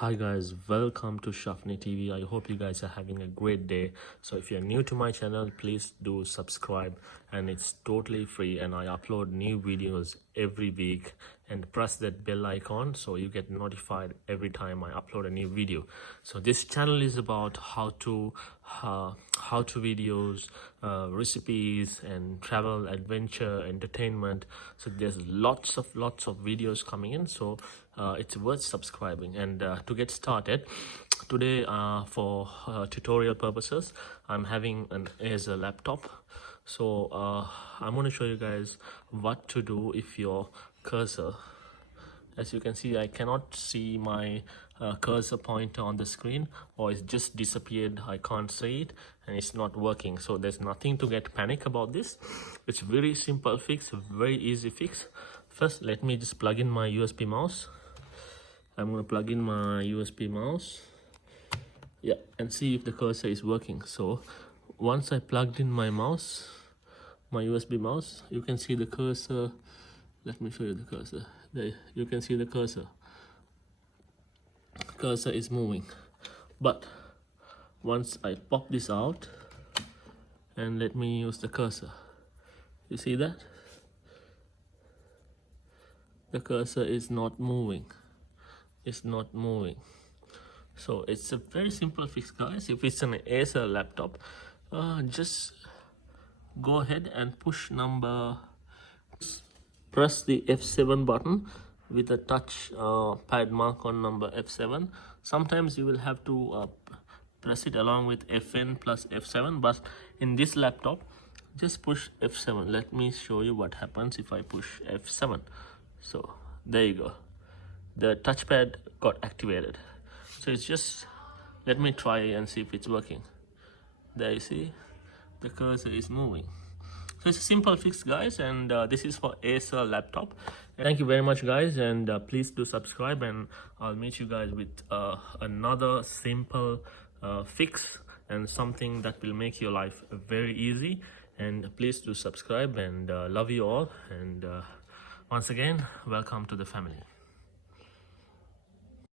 Hi guys, welcome to Shafni TV. I hope you guys are having a great day. So if you're new to my channel, please do subscribe, and it's totally free, and I upload new videos every week. And press that bell icon so you get notified every time I upload a new video. So this channel is about how to videos, recipes, and travel, adventure, entertainment. So there's lots of videos coming in, so it's worth subscribing. And to get started today, for tutorial purposes, I'm having an Acer laptop. So I'm going to show you guys what to do if your cursor, as you can see, I cannot see my cursor pointer on the screen, or it's just disappeared. I can't see it and it's not working. So there's nothing to get panic about this. It's very simple fix, very easy fix. First, let me just plug in my USB mouse. I'm going to plug in my USB mouse, yeah, and see if the cursor is working. So once I plugged in my mouse, my USB mouse, you can see the cursor. Let me show you the cursor. There, you can see the cursor is moving. But once I pop this out and let me use the cursor, you see that the cursor is not moving. It's not moving. So it's a very simple fix, guys. If it's an Acer laptop, just go ahead and press the F7 button with a touch pad mark on number F7. Sometimes you will have to press it along with Fn plus F7, but in this laptop, just push F7. Let me show you what happens if I push F7. So there you go, the touchpad got activated. So it's just, let me try and see if it's working. There you see, the cursor is moving. So it's a simple fix, guys, and this is for Acer laptop. Thank you very much, guys, and please do subscribe, and I'll meet you guys with another simple fix and something that will make your life very easy. And please do subscribe, and love you all, and once again, welcome to the family.